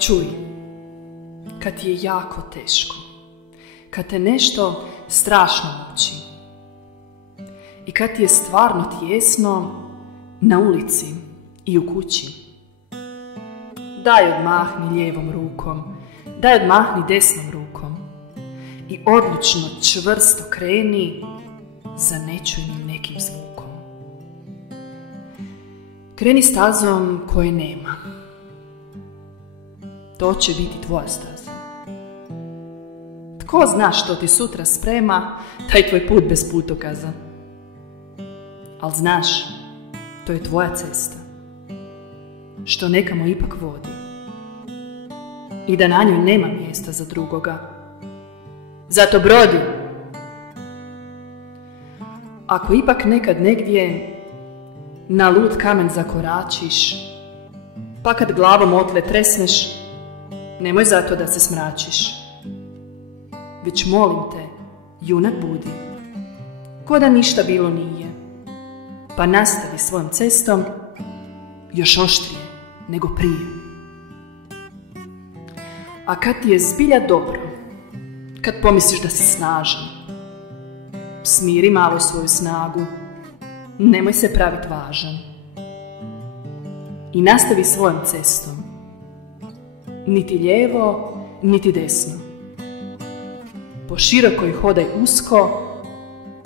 Čuj, kad ti je jako teško, kad te nešto strašno muči i kad ti je stvarno tijesno na ulici i u kući, daj odmahni lijevom rukom, daj odmahni desnom rukom i odlučno, čvrsto kreni za nečujnim nekim zvukom. Kreni stazom koje nema. To će biti tvoja staza. Tko zna što ti sutra sprema taj tvoj put bez putokaza? Al znaš, to je tvoja cesta, što nekamo ipak vodi i da na njoj nema mjesta za drugoga. Zato brodi. Ako ipak nekad negdje na lud kamen zakoračiš, pa kad glavom o tle tresneš, nemoj zato da se smračiš, već molim te, junak budi, ko da ništa bilo nije, pa nastavi svojom cestom još oštrije nego prije. A kad ti je zbilja dobro, kad pomisliš da si snažan, smiri malo svoju snagu, nemoj se praviti važan i nastavi svojom cestom, niti lijevo, niti desno. Po širokoj hodaj usko,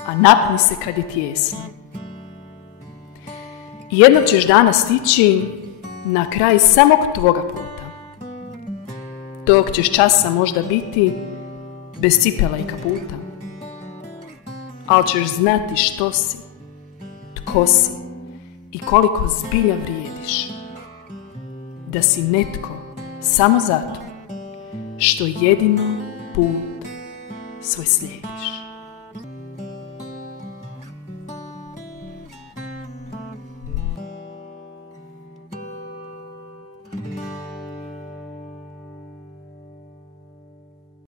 a napni se kad je tijesno. I jednog ćeš dana stići na kraj samog tvoga puta. Tog ćeš časa možda biti bez cipela i kaputa, ali ćeš znati što si, tko si i koliko zbilja vrijediš. Da si netko samo zato što jedino put svoj slijediš.